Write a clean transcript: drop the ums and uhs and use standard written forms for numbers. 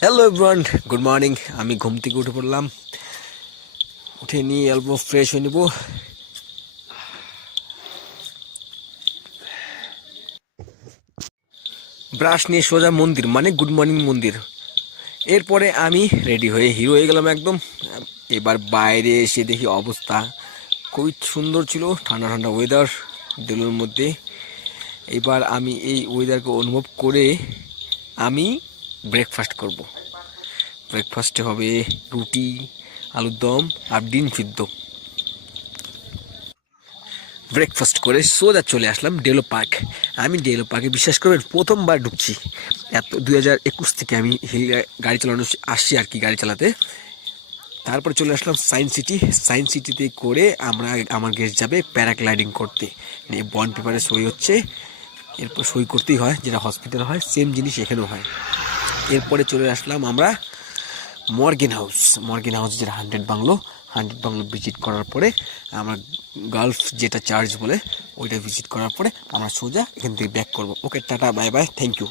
Hello everyone, good morning. আমি ঘুম থেকে উঠে পড়লাম, উঠে নিয়ে অল্প ফ্রেশ হয়ে নেব। ব্রাশ নিয়ে সোজা মন্দির, মানে গুড মর্নিং মন্দির। এরপরে আমি রেডি হয়ে হিরো হয়ে গেলাম একদম। এবার বাইরে এসে দেখি অবস্থা খুবই সুন্দর ছিল, ঠান্ডা ঠান্ডা ওয়েদার দিল্লির মধ্যে। এবার আমি এই ওয়েদারকে অনুভব করে আমি ব্রেকফাস্ট করব। ব্রেকফাস্টে হবে রুটি, আলুর দম আর ডিম সিদ্ধ। ব্রেকফাস্ট করে সোজা চলে আসলাম ডেলো পার্ক। আমি ডেলো পার্কে বিশ্বাস করবেন প্রথমবার ঢুকছি। 2021 থেকে আমি গাড়ি চালানো আসছি আর কি, গাড়ি চালাতে। তারপরে চলে আসলাম সায়েন্স সিটি। সায়েন্স সিটিতে করে আমার গেস্ট যাবে প্যারাগ্লাইডিং করতে। বন্ড পেপারে সই হচ্ছে, এরপর সই করতেই হয়, যেটা হসপিটাল হয় সেম জিনিস এখানেও হয়। এরপরে চলে আসলাম আমরা মর্গেন হাউস। মর্গেন হাউস যেটা 100 বাংলো ভিজিট করার পরে আমরা গালফ যেটা চার্চ বলে ওইটা ভিজিট করার পরে আমরা সোজা এখান থেকে ব্যাক করবো। Okay, tata, bye bye, thank you.